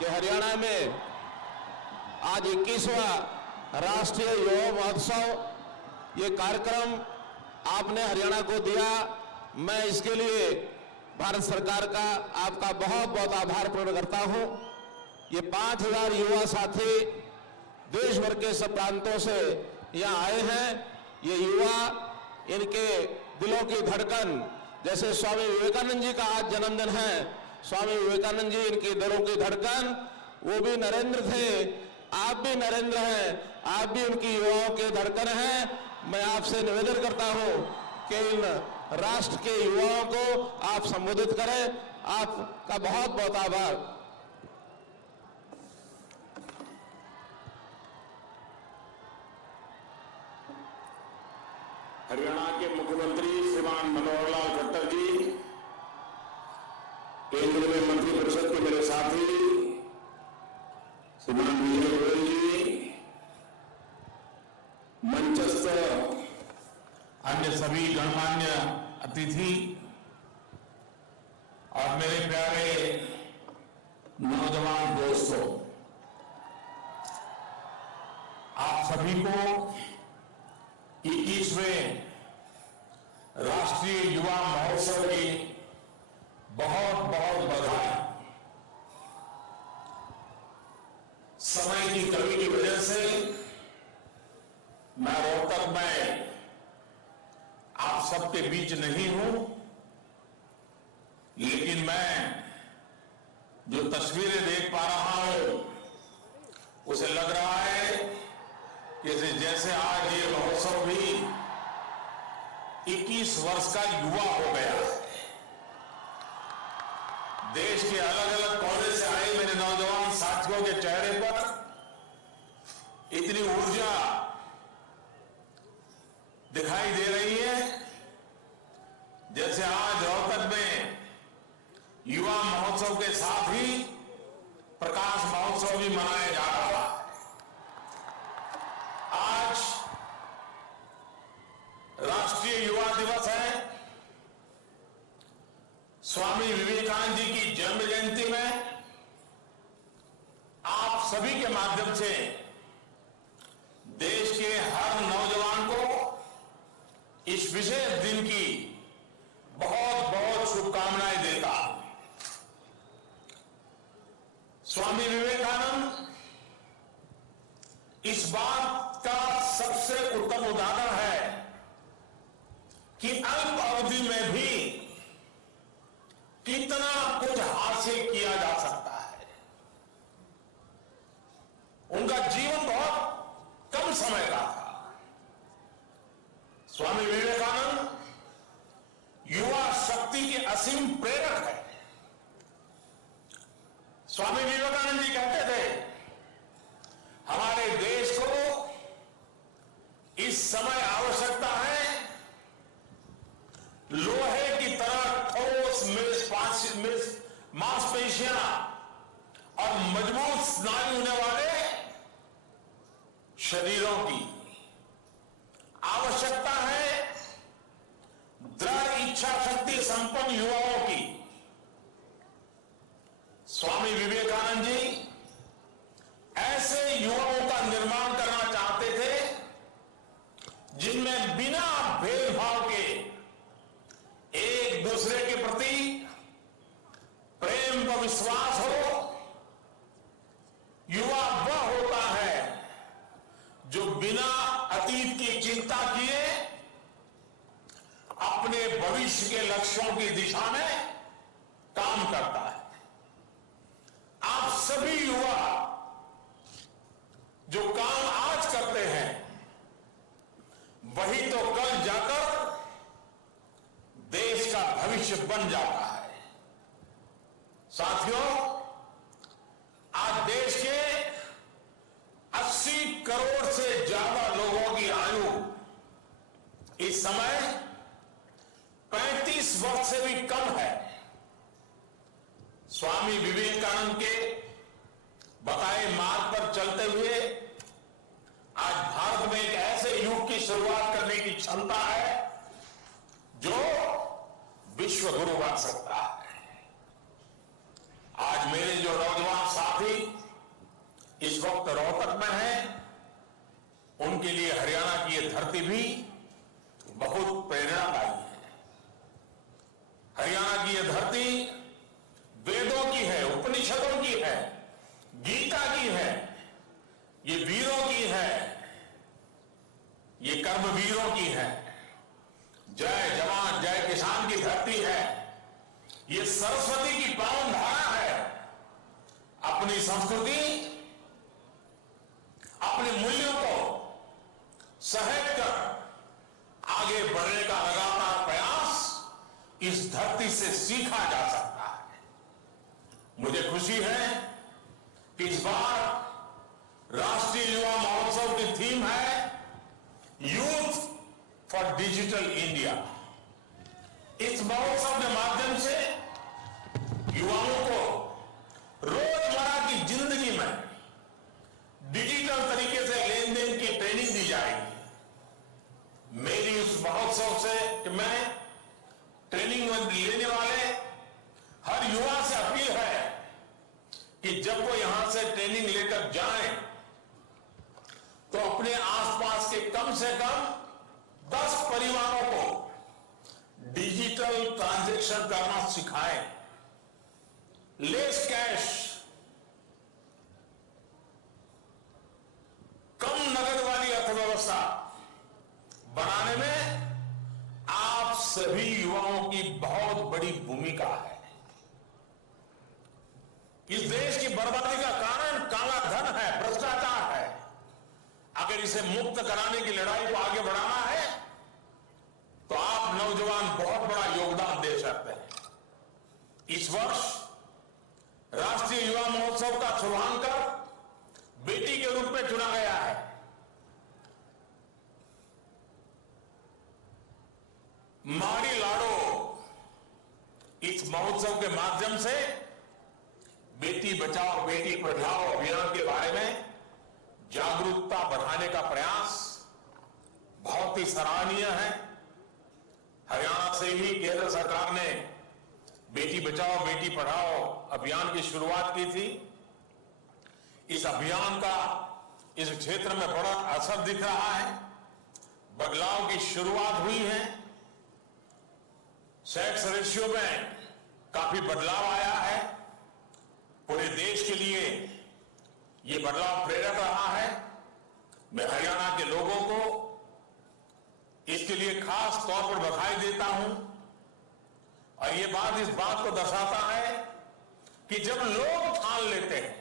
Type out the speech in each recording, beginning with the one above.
कि हरियाणा में आज 21वां राष्ट्रीय युवा महोत्सव ये कार्यक्रम आपने हरियाणा को दिया। मैं इसके लिए भारत सरकार का आपका बहुत बहुत आभार प्रकट करता हूं। ये 5000 युवा साथी देश भर के सब प्रांतों से यहाँ आए हैं। ये युवा, इनके दिलों की धड़कन, जैसे स्वामी विवेकानंद जी का आज जन्मदिन है, स्वामी विवेकानंद जी इनकी दिलों की धड़कन, वो भी नरेंद्र थे, आप भी नरेंद्र हैं, आप भी उनकी युवाओं के धड़कन हैं। मैं आपसे निवेदन करता हूं कि इन राष्ट्र के युवाओं को आप संबोधित करें। आपका बहुत बहुत आभार। हरियाणा के मुख्यमंत्री श्रीमान मनोहर लाल खट्टर जी, केंद्र में मंत्रिपरिषद के मेरे साथी श्रीमान विजय गोयल जी, मंचस्थ अन्य सभी गणमान्य अतिथि और मेरे प्यारे नौजवान दोस्तों, आप सभी को 21वें राष्ट्रीय युवा महोत्सव की बहुत बहुत बधाई। समय की कमी की वजह से मैं रोहतक में आप सबके बीच नहीं हूं, लेकिन मैं जो तस्वीरें देख पा रहा हूं उसे लग रहा है कि जैसे आज ये महोत्सव भी 21 वर्ष का युवा हो गया। देश के अलग अलग कोने से आए मेरे नौजवान साथियों के चेहरे पर इतनी ऊर्जा दिखाई दे रही है, जैसे आज रोहतक में युवा महोत्सव के साथ ही प्रकाश महोत्सव भी मनाया जा रहा है। आज राष्ट्रीय युवा दिवस है। स्वामी विवेकानंद जी की जन्म जयंती में आप सभी के माध्यम से देश के हर नौजवान को इस विशेष दिन की बहुत बहुत शुभकामनाएं देता हूं। स्वामी विवेकानंद इस बात का सबसे उत्तम उदाहरण है कि अल्प अवधि में भी कितना कुछ हासिल किया जा सकता है। उनका जीवन बहुत कम समय का था। स्वामी विवेकानंद युवा शक्ति के असीम प्रेरक है। स्वामी विवेकानंद जी कहते थे, हमारे देश को इस समय आवश्यकता है लोहे की तरह ठोस मांसपेशियां और मजबूत स्नायु होने वाले शरीरों की। आवश्यकता है दृढ़ इच्छा शक्ति संपन्न युवाओं की। स्वामी विवेकानंद जी ऐसे युवाओं का निर्माण करना चाहते थे जिनमें बिना भेदभाव के एक दूसरे के प्रति प्रेम व विश्वास हो। युवा वह होता है जो बिना अतीत की चिंता किए अपने भविष्य के लक्ष्यों की दिशा में काम करता है। आप सभी युवा जो काम आज करते हैं वही तो कल जाकर देश का भविष्य बन जाता है। साथियों, आज देश के 80 करोड़ से ज्यादा लोगों की आयु इस समय 35 वर्ष से भी कम है। स्वामी विवेकानंद के बताए मार्ग पर चलते हुए आज भारत में एक ऐसे युग की शुरुआत करने की क्षमता है जो विश्व गुरु बन सकता है। आज मेरे जो नौजवान साथी रोहतक में हैं, उनके लिए हरियाणा की ये धरती भी बहुत प्रेरणादायी है। हरियाणा की ये धरती वेदों की है, उपनिषदों की है, गीता की है, ये वीरों की है, ये कर्मवीरों की है। जय जवान जय किसान की धरती है। ये सरस्वती की पावन धारा है। अपनी संस्कृति, अपने मूल्यों को सहेज कर आगे बढ़ने का लगातार प्रयास इस धरती से सीखा जा सकता है। मुझे खुशी है कि इस बार राष्ट्रीय युवा महोत्सव की थीम है यूथ फॉर डिजिटल इंडिया। इस महोत्सव के माध्यम से युवाओं को रोजमर्रा की जिंदगी में डिजिटल तरीके से लेन देन की ट्रेनिंग दी जाएगी। मेरी उस महोत्सव से कि मैं ट्रेनिंग लेने वाले हर युवा से अपील है कि जब वो यहां से ट्रेनिंग लेकर जाएं तो अपने आसपास के कम से कम 10 परिवारों को डिजिटल ट्रांजैक्शन करना सिखाएं। लेस कैश, कम नगद वाली अर्थव्यवस्था बनाने में आप सभी युवाओं की बहुत बड़ी भूमिका है। इस देश की बर्बादी का कारण काला धन है, भ्रष्टाचार है। अगर इसे मुक्त कराने की लड़ाई को आगे बढ़ाना है तो आप नौजवान बहुत बड़ा योगदान दे सकते हैं। इस वर्ष राष्ट्रीय युवा महोत्सव का शुभांकर बेटी के रूप में चुना गया है। माड़ी लाडो इस महोत्सव के माध्यम से बेटी बचाओ बेटी पढ़ाओ अभियान के बारे में जागरूकता बढ़ाने का प्रयास बहुत ही सराहनीय है। हरियाणा से ही केंद्र सरकार ने बेटी बचाओ बेटी पढ़ाओ अभियान की शुरुआत की थी। इस अभियान का इस क्षेत्र में बड़ा असर दिख रहा है। बदलाव की शुरुआत हुई है। सेक्स रेशियो में काफी बदलाव आया है। पूरे देश के लिए ये बदलाव प्रेरक रहा है। मैं हरियाणा के लोगों को इसके लिए खास तौर पर बधाई देता हूं और ये बात इस बात को दर्शाता है कि जब लोग ठान लेते हैं,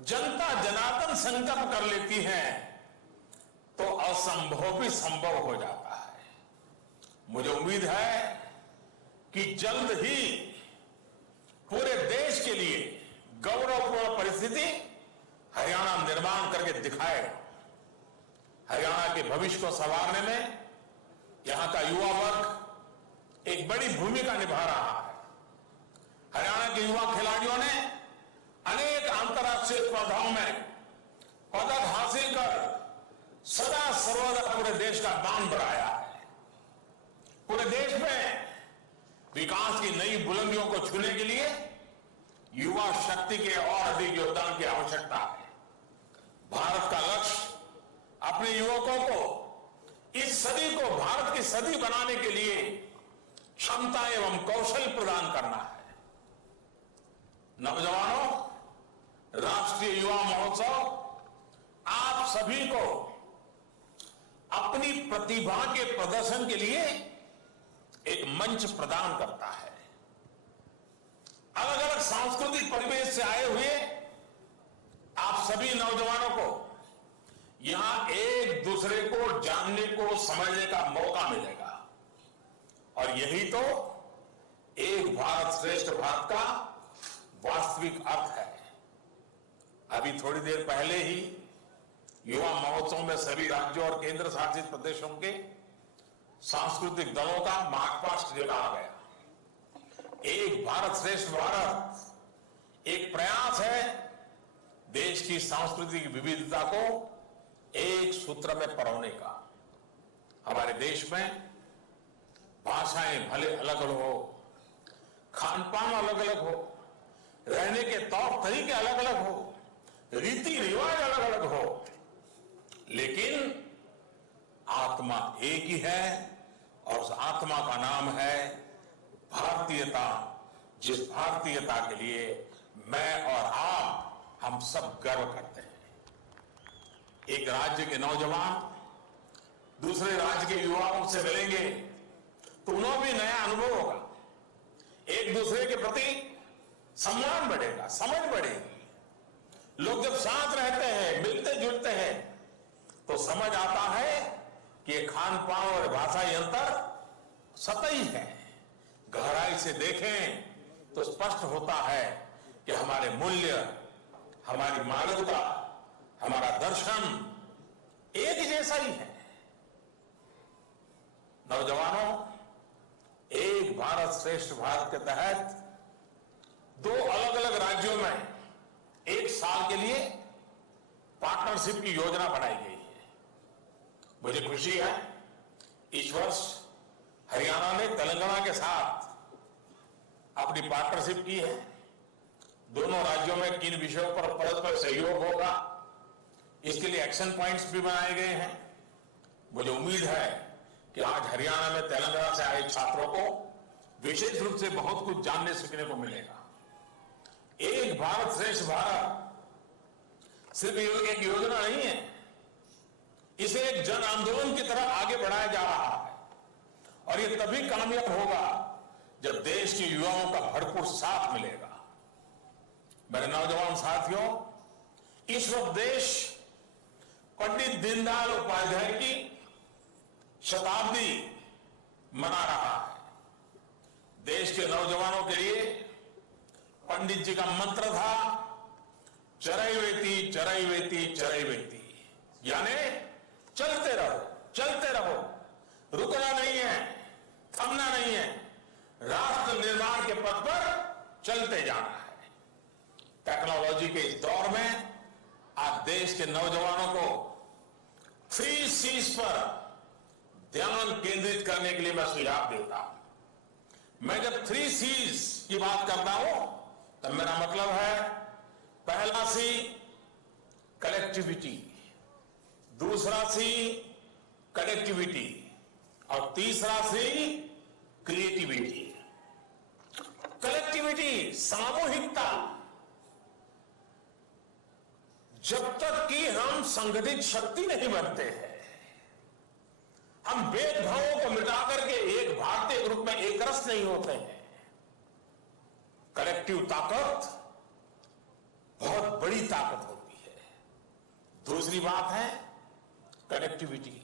जनता जनार्दन संकल्प कर लेती है तो असंभव भी संभव हो जाता है। मुझे उम्मीद है कि जल्द ही पूरे देश के लिए गौरवपूर्ण परिस्थिति हरियाणा निर्माण करके दिखाएगा। हरियाणा के भविष्य को संवारने में यहां का युवा वर्ग एक बड़ी भूमिका निभा रहा है। हरियाणा के युवा खिलाड़ियों ने अनेक अंतर्राष्ट्रीय स्पर्धाओं में पदक हासिल कर सदा सर्वदा पूरे देश का मान बढ़ाया है। पूरे देश में विकास की नई बुलंदियों को छूने के लिए युवा शक्ति के और अधिक योगदान की आवश्यकता है। भारत का लक्ष्य अपने युवकों को इस सदी को भारत की सदी बनाने के लिए क्षमता एवं कौशल प्रदान करना है। नौजवानों, राष्ट्रीय युवा महोत्सव आप सभी को अपनी प्रतिभा के प्रदर्शन के लिए एक मंच प्रदान करता है। अलग अलग सांस्कृतिक परिवेश से आए हुए आप सभी नौजवानों को यहां एक दूसरे को जानने को समझने का मौका मिलेगा और यही तो एक भारत श्रेष्ठ भारत का वास्तविक अर्थ है। अभी थोड़ी देर पहले ही युवा महोत्सव में सभी राज्यों और केंद्र शासित प्रदेशों के सांस्कृतिक दलों का मार्गपास्ट निकाला गया। एक भारत श्रेष्ठ भारत एक प्रयास है देश की सांस्कृतिक विविधता को एक सूत्र में परोने का। हमारे देश में भाषाएं भले अलग अलग हो, खान पान अलग अलग हो, रहने के तौर तरीके अलग अलग हो, रीति रिवाज अलग अलग हो, लेकिन आत्मा एक ही है और उस आत्मा का नाम है भारतीयता। जिस भारतीयता के लिए मैं और आप हम सब गर्व करते हैं। एक राज्य के नौजवान दूसरे राज्य के युवाओं से मिलेंगे तो उन्हें भी नया अनुभव होगा, एक दूसरे के प्रति सम्मान बढ़ेगा, समझ बढ़ेगी। लोग जब साथ रहते हैं, मिलते जुलते हैं, तो समझ आता है कि खान पान और भाषाई अंतर सतही है। गहराई से देखें तो स्पष्ट होता है कि हमारे मूल्य, हमारी मानवता, हमारा दर्शन एक जैसा ही है। नौजवानों, एक भारत श्रेष्ठ भारत के तहत 2 अलग अलग राज्यों में 1 साल के लिए पार्टनरशिप की योजना बनाई गई है। मुझे खुशी है इस वर्ष हरियाणा ने तेलंगाना के साथ अपनी पार्टनरशिप की है। दोनों राज्यों में किन विषयों पर परस्पर सहयोग होगा, इसके लिए एक्शन पॉइंट्स भी बनाए गए हैं। मुझे उम्मीद है कि आज हरियाणा में तेलंगाना से आए छात्रों को विशेष रूप से बहुत कुछ जानने सीखने को मिलेगा। एक भारत श्रेष्ठ भारत सिर्फ एक योजना नहीं है, इसे एक जन आंदोलन की तरह आगे बढ़ाया जा रहा है और ये तभी कामयाब होगा जब देश के युवाओं का भरपूर साथ मिलेगा। मेरे नौजवान साथियों, इस वक्त देश पंडित दीनदयाल उपाध्याय की शताब्दी मना रहा है। देश के नौजवानों के लिए पंडित जी का मंत्र था चरैवेति चरैवेति चरैवेति, यानी चलते रहो, चलते रहो, रुकना नहीं है, थमना नहीं है, राष्ट्र निर्माण के पथ पर चलते जाना है। टेक्नोलॉजी के इस दौर में आज देश के नौजवानों को 3 C's पर ध्यान केंद्रित करने के लिए मैं सुझाव देता हूं। मैं जब 3 C's की बात करता हूं तब मेरा मतलब है, पहला C कलेक्टिविटी, दूसरा C कनेक्टिविटी और तीसरा C क्रिएटिविटी। कलेक्टिविटी, सामूहिकता। जब तक कि हम संगठित शक्ति नहीं बनते हैं, हम भेदभावों को मिटा करके एक भारतीय ग्रुप में एक रस नहीं होते हैं। कलेक्टिव ताकत बहुत बड़ी ताकत होती है। दूसरी बात है कनेक्टिविटी।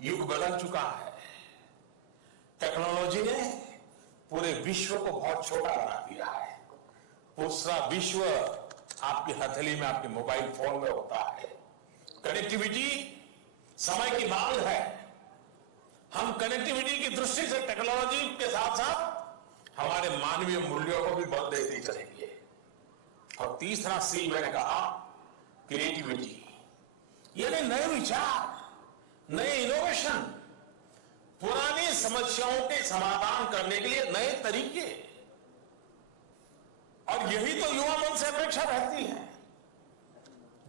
युग बदल चुका है, टेक्नोलॉजी ने पूरे विश्व को बहुत छोटा बना दिया है। दूसरा विश्व आपकी हथेली में, आपके मोबाइल फोन में होता है। कनेक्टिविटी समय की मांग है। हम कनेक्टिविटी की दृष्टि से टेक्नोलॉजी के साथ साथ हमारे मानवीय मूल्यों को भी बल देते चलेंगे। और तीसरा सी मैंने कहा क्रिएटिविटी, यानी नए विचार, नए इनोवेशन, पुरानी समस्याओं के समाधान करने के लिए नए तरीके। और यही तो युवा मन से अपेक्षा रहती है।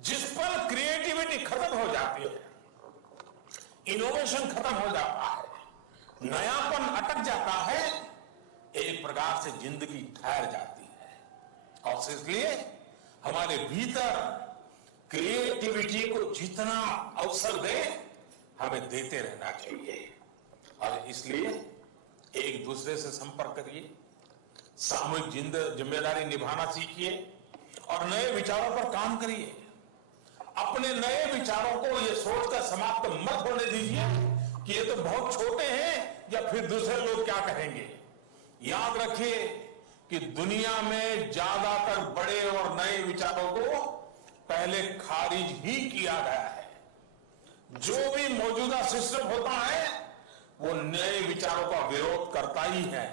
जिस पर क्रिएटिविटी खत्म हो जाती है, इनोवेशन खत्म हो जाता है, नयापन अटक जाता है, एक प्रकार से जिंदगी ठहर जाती है। और इसलिए हमारे भीतर क्रिएटिविटी को जितना अवसर दे, हमें देते रहना चाहिए। और इसलिए एक दूसरे से संपर्क करिए, सामूहिक जिम्मेदारी निभाना सीखिए और नए विचारों पर काम करिए। अपने नए विचारों को ये सोचकर समाप्त मत होने दीजिए कि ये तो बहुत छोटे हैं या फिर दूसरे लोग क्या कहेंगे। याद रखिए कि दुनिया में ज्यादातर बड़े और नए विचारों को पहले खारिज ही किया गया है। जो भी मौजूदा सिस्टम होता है वो नए विचारों का विरोध करता ही है।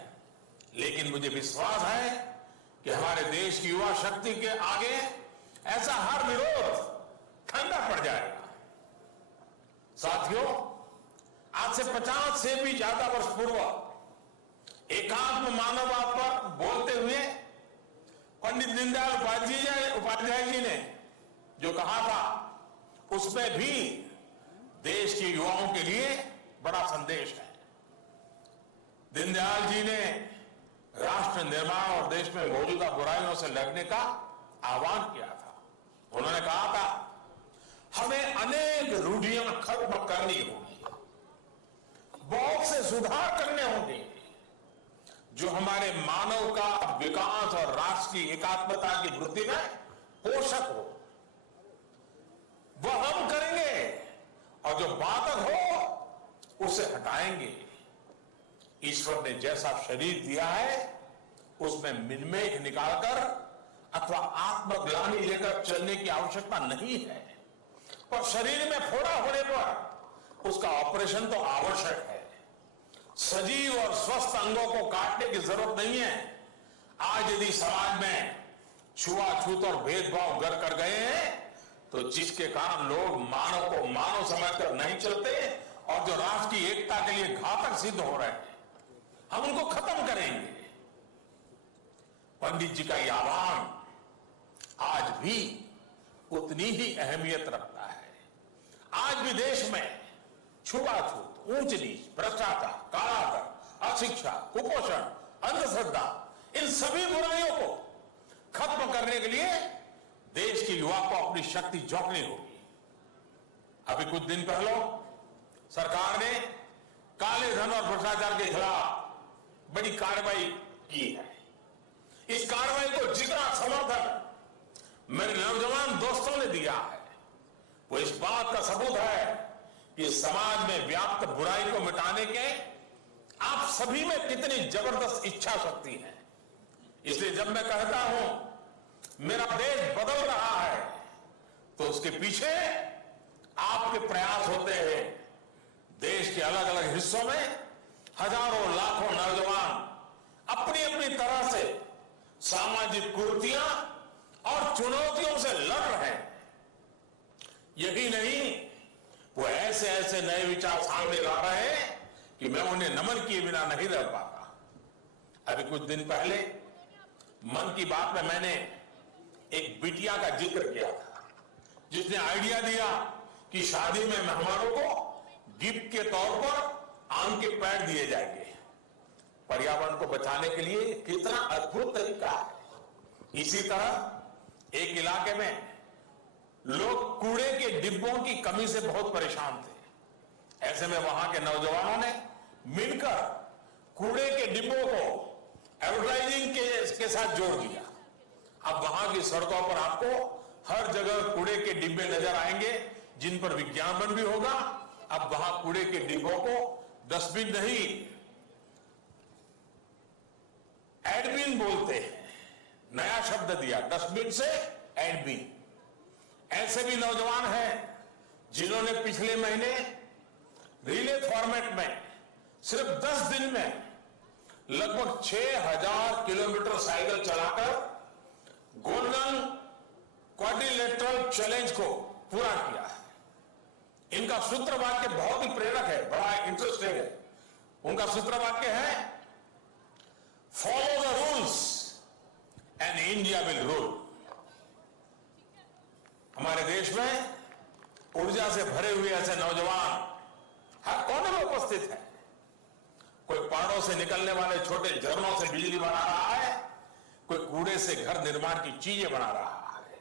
लेकिन मुझे विश्वास है कि हमारे देश की युवा शक्ति के आगे ऐसा हर विरोध ठंडा पड़ जाएगा। साथियों, आज से 50 से भी ज्यादा वर्ष पूर्व एकात्म मानववाद पर बोलते हुए पंडित दीनदयाल उपाध्याय जी ने जो कहा था, उसमें भी देश के युवाओं के लिए बड़ा संदेश है। दीनदयाल जी ने राष्ट्र निर्माण और देश में मौजूदा बुराइयों से लड़ने का आह्वान किया था। उन्होंने कहा था, हमें अनेक रूढ़ियां खत्म करनी होगी, बहुत से सुधार करने होंगे जो हमारे मानव का विकास और राष्ट्र की एकात्मता की वृद्धि में पोषक हो, वह हम करेंगे, और जो बाधक हो उसे हटाएंगे। ईश्वर ने जैसा शरीर दिया है उसमें मिनमेख निकालकर अथवा आत्मग्लानि लेकर चलने की आवश्यकता नहीं है, पर शरीर में फोड़ा होने पर उसका ऑपरेशन तो आवश्यक है। सजीव और स्वस्थ अंगों को काटने की जरूरत नहीं है। आज यदि समाज में छुआछूत और भेदभाव घर कर गए हैं तो जिसके कारण लोग मानव को मानव समझकर नहीं चलते और जो राष्ट्र की एकता के लिए घातक सिद्ध हो रहे हैं, हम उनको खत्म करेंगे। पंडित जी का यह आह्वान आज भी उतनी ही अहमियत रखता है। आज भी देश में छुआछूत, ऊंच नीच, भ्रष्टाचार, कालाधन, अशिक्षा, कुपोषण, अंधश्रद्धा, इन सभी बुराइयों को खत्म करने के लिए देश के युवा को अपनी शक्ति झोंकनी होगी। अभी कुछ दिन पहले सरकार ने काले धन और भ्रष्टाचार के खिलाफ बड़ी कार्रवाई की है। इस कार्रवाई को जितना समर्थन मेरे नौजवान दोस्तों ने दिया है, वो इस बात का सबूत है कि समाज में व्याप्त बुराई को मिटाने के आप सभी में कितनी जबरदस्त इच्छा शक्ति है। इसलिए जब मैं कहता हूं मेरा देश बदल रहा है, तो उसके पीछे आपके प्रयास होते हैं। देश के अलग अलग हिस्सों में हजारों लाखों नौजवान अपनी अपनी तरह से सामाजिक कुरीतियां और चुनौतियों से लड़ रहे हैं। यही नहीं, वो ऐसे ऐसे नए विचार सामने ला रहे हैं कि मैं उन्हें नमन किए बिना नहीं रह पाता। अभी कुछ दिन पहले मन की बात में मैंने एक बिटिया का जिक्र किया था, जिसने आइडिया दिया कि शादी में मेहमानों को गिफ्ट के तौर पर आम के पेड़ दिए जाएंगे। पर्यावरण को बचाने के लिए कितना अद्भुत तरीका है। इसी तरह एक इलाके में लोग कूड़े के डिब्बों की कमी से बहुत परेशान थे। ऐसे में वहां के नौजवानों ने मिलकर कूड़े के डिब्बों को एडवर्टाइजिंग के साथ जोड़ दिया। अब वहां की सड़कों पर आपको हर जगह कूड़े के डिब्बे नजर आएंगे, जिन पर विज्ञापन भी होगा। अब वहां कूड़े के डिब्बों को डस्टबिन नहीं, एडबिन बोलते हैं। नया शब्द दिया, डस्टबिन से एडबिन। ऐसे भी नौजवान हैं जिन्होंने पिछले महीने रिले फॉर्मेट में सिर्फ 10 दिन में लगभग 6000 किलोमीटर साइकिल चलाकर गोल्डन क्वाड्रिलेटरल चैलेंज को पूरा किया है। इनका सूत्र वाक्य बहुत ही प्रेरक है, बड़ा इंटरेस्टिंग है। उनका सूत्र वाक्य है, follow the rules and India will rule. हमारे देश में ऊर्जा से भरे हुए ऐसे नौजवान हर कोने में उपस्थित हैं। कोई पहाड़ों से निकलने वाले छोटे झरनों से बिजली बना रहा है, कोई कूड़े से घर निर्माण की चीजें बना रहा है,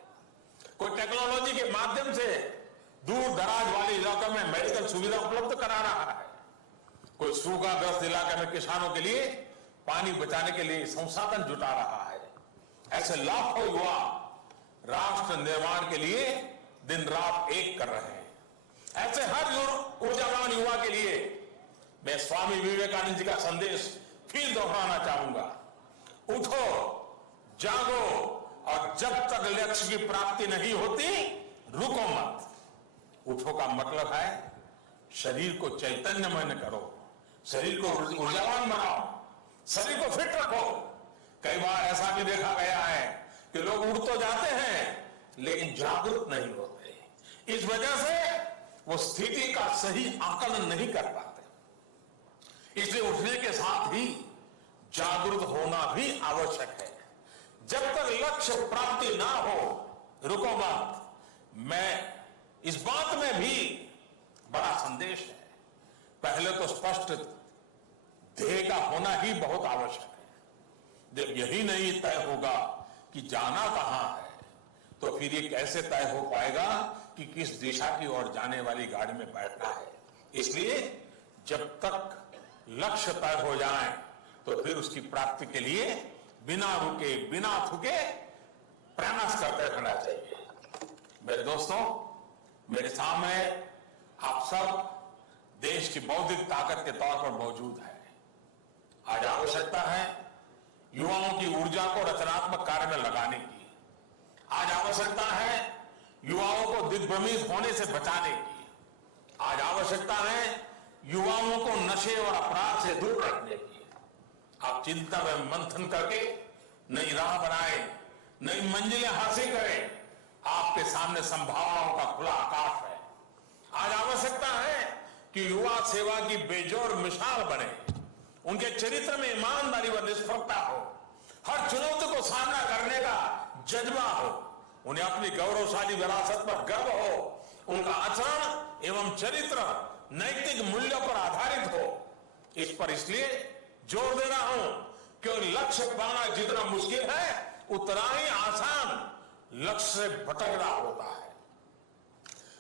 कोई टेक्नोलॉजी के माध्यम से दूर दराज वाले इलाकों में मेडिकल सुविधा उपलब्ध करा रहा है, कोई सूखाग्रस्त इलाके में किसानों के लिए पानी बचाने के लिए संसाधन जुटा रहा है। ऐसे लाखों युवा राष्ट्र निर्माण के लिए दिन रात एक कर रहे हैं। ऐसे हर ऊर्जावान युवा के लिए मैं स्वामी विवेकानंद जी का संदेश फिर दोहराना चाहूंगा। उठो, जागो, और जब तक लक्ष्य की प्राप्ति नहीं होती रुको मत। उठो का मतलब है शरीर को चैतन्यमय करो, शरीर को ऊर्जावान बनाओ, शरीर को फिट रखो। कई बार ऐसा भी देखा गया है कि लोग उठ तो जाते हैं लेकिन जागरूक नहीं होते। इस वजह से वो स्थिति का सही आकलन नहीं कर पाते। इसलिए उठने के साथ ही जागरूक होना भी आवश्यक है। जब तक लक्ष्य प्राप्ति ना हो रुको मत। मैं इस बात में भी बड़ा संदेश है। पहले तो स्पष्ट ध्येय का होना ही बहुत आवश्यक है। जब यही नहीं तय होगा कि जाना कहां है, तो फिर ये कैसे तय हो पाएगा कि किस दिशा की ओर जाने वाली गाड़ी में बैठना है। इसलिए जब तक लक्ष्य तय हो जाए तो फिर उसकी प्राप्ति के लिए बिना रुके बिना थके प्रयास करते रहना चाहिए। मेरे दोस्तों, मेरे सामने आप सब देश की बौद्धिक ताकत के तौर पर मौजूद है। आज आवश्यकता है युवाओं की ऊर्जा को रचनात्मक कार्य में लगाने की। आज आवश्यकता है युवाओं को दिग्भ्रमित होने से बचाने की। आज आवश्यकता है युवाओं को नशे और अपराध से दूर रखने की। आप चिंता में मंथन करके नई राह बनाएं, नई मंजिलें हासिल करें। आपके सामने संभावनाओं का खुला आकाश है। आज आवश्यकता है कि युवा सेवा की बेजोड़ मिसाल बने। उनके चरित्र में ईमानदारी व निष्पक्षता हो। हर चुनौती को सामना करने का जज्बा हो। उन्हें अपनी गौरवशाली विरासत पर गर्व हो। उनका आचरण एवं चरित्र नैतिक मूल्यों पर आधारित हो। इस पर इसलिए जोर दे रहा हूं क्योंकि लक्ष्य पाना जितना मुश्किल है, उतना ही आसान लक्ष्य से भटकना होता है।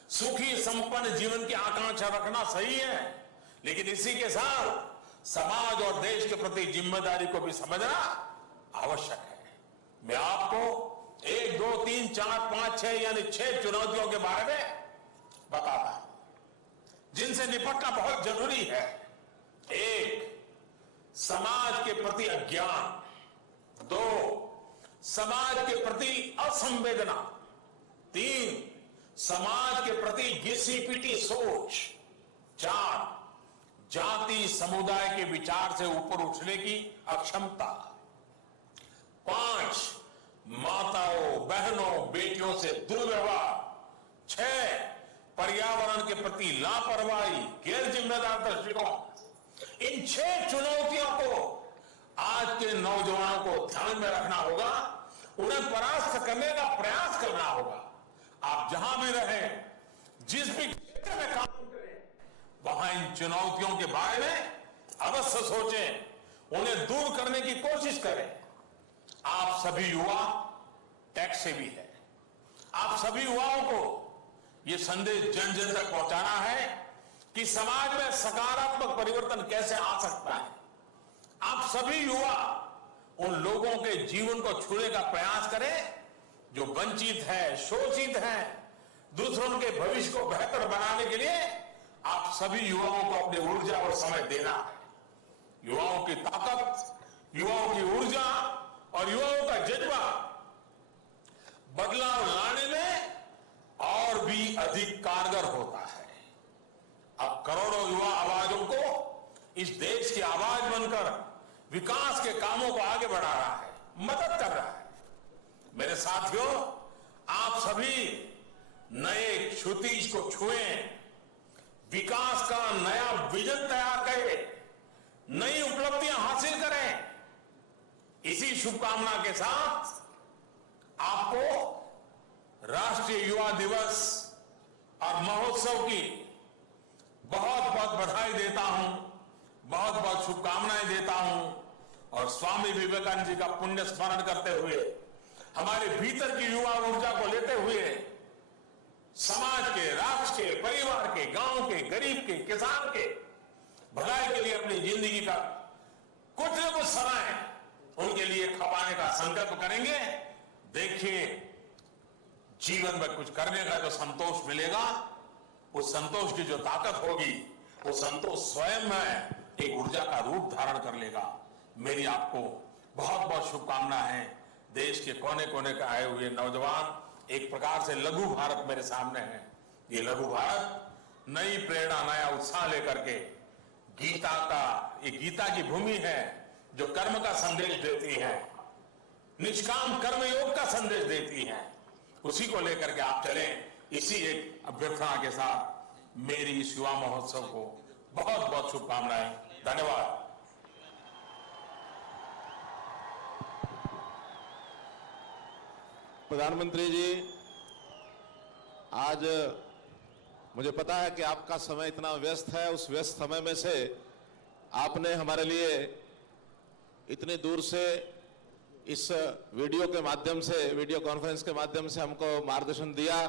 सुखी संपन्न जीवन की आकांक्षा रखना सही है, लेकिन इसी के साथ समाज और देश के प्रति जिम्मेदारी को भी समझना आवश्यक है। मैं आपको 1, 2, 3, 4, 5, 6 यानी 6 चुनौतियों के बारे में बताता हूं जिनसे निपटना बहुत जरूरी है। 1, समाज के प्रति अज्ञान। 2, समाज के प्रति असंवेदना। 3, समाज के प्रति घिसी पिटी सोच। 4, जाति समुदाय के विचार से ऊपर उठने की अक्षमता। 5, माताओं बहनों बेटियों से दुर्व्यवहार। 6, पर्यावरण के प्रति लापरवाही, गैर जिम्मेदार दृष्टिकोण। इन 6 चुनौतियों को आज के नौजवानों को ध्यान में रखना होगा। उन्हें परास्त करने का प्रयास करना होगा। आप जहां भी रहें, जिस भी क्षेत्र में काम करें, वहां इन चुनौतियों के बारे में अवश्य सोचें, उन्हें दूर करने की कोशिश करें। आप सभी युवा टैक्स सेवी हैं। आप सभी युवाओं को यह संदेश जन जन तक पहुंचाना है कि समाज में सकारात्मक परिवर्तन कैसे आ सकता है। आप सभी युवा उन लोगों के जीवन को छूने का प्रयास करें जो वंचित है, शोषित है। दूसरों के भविष्य को बेहतर बनाने के लिए आप सभी युवाओं को अपनी ऊर्जा और समय देना है। युवाओं की ताकत, युवाओं की ऊर्जा और युवाओं का जज्बा बदलाव लाने में और भी अधिक कारगर होता है। अब करोड़ों युवा आवाजों को इस देश की आवाज बनकर विकास के कामों को आगे बढ़ा रहा है, मदद कर रहा है। मेरे साथियों, आप सभी नए क्षितिज को छुएं, विकास का नया विजन तैयार करें, नई उपलब्धियां हासिल करें। इसी शुभकामना के साथ आपको राष्ट्रीय युवा दिवस और महोत्सव की बहुत बहुत बधाई देता हूं, बहुत बहुत शुभकामनाएं देता हूं। और स्वामी विवेकानंद जी का पुण्य स्मरण करते हुए, हमारे भीतर की युवा ऊर्जा को लेते हुए समाज के, राष्ट्र के, परिवार के, गांव के, गरीब के, किसान के भलाई के लिए अपनी जिंदगी का कुछ न कुछ समय उनके लिए खपाने का संकल्प करेंगे। देखिए, जीवन में कुछ करने का जो संतोष मिलेगा, उस संतोष की जो ताकत होगी, वो संतोष स्वयं में एक ऊर्जा का रूप धारण कर लेगा। मेरी आपको बहुत बहुत शुभकामना है। देश के कोने कोने का आए हुए नौजवान एक प्रकार से लघु भारत मेरे सामने है। ये लघु भारत नई प्रेरणा, नया उत्साह लेकर के ये गीता की भूमि है जो कर्म का संदेश देती है, निष्काम कर्म योग का संदेश देती है। उसी को लेकर के आप चलें। इसी एक अभ्यर्थना के साथ मेरी इस युवा महोत्सव को बहुत बहुत शुभकामनाएं। धन्यवाद। प्रधानमंत्री जी, आज मुझे पता है कि आपका समय इतना व्यस्त है, उस व्यस्त समय में से आपने हमारे लिए इतनी दूर से इस वीडियो के माध्यम से, वीडियो कॉन्फ्रेंस के माध्यम से हमको मार्गदर्शन दिया।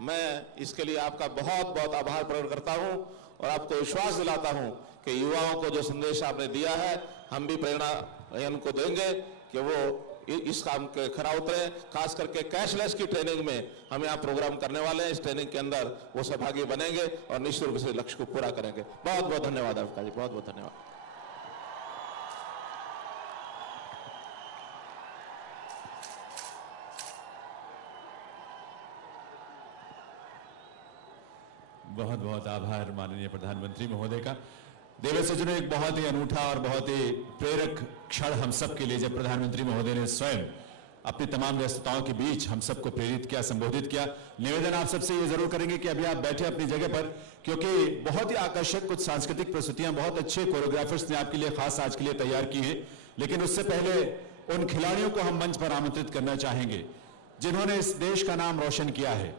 मैं इसके लिए आपका बहुत बहुत आभार प्रकट करता हूं और आपको विश्वास दिलाता हूं कि युवाओं को जो संदेश आपने दिया है, हम भी प्रेरणा उनको देंगे कि वो इस काम के खरा उतरे। खास करके कैशलेस की ट्रेनिंग में हम यहाँ प्रोग्राम करने वाले हैं। इस ट्रेनिंग के अंदर वो सहभागी बनेंगे और निश्चित रूप से लक्ष्य को पूरा करेंगे। बहुत बहुत धन्यवाद आपका जी, बहुत बहुत धन्यवाद। बहुत बहुत आभार माननीय प्रधानमंत्री महोदय का। देवेश सज्जनों, एक बहुत ही अनूठा और बहुत ही प्रेरक क्षण हम सब के लिए, जब प्रधानमंत्री महोदय ने स्वयं अपनी तमाम व्यस्तताओं के बीच हम सबको प्रेरित किया, संबोधित किया। निवेदन आप सबसे ये जरूर करेंगे कि अभी आप बैठे अपनी जगह पर, क्योंकि बहुत ही आकर्षक कुछ सांस्कृतिक प्रस्तुतियां बहुत अच्छे कोरियोग्राफर्स ने आपके लिए खास आज के लिए तैयार की हैं। लेकिन उससे पहले उन खिलाड़ियों को हम मंच पर आमंत्रित करना चाहेंगे जिन्होंने इस देश का नाम रोशन किया है।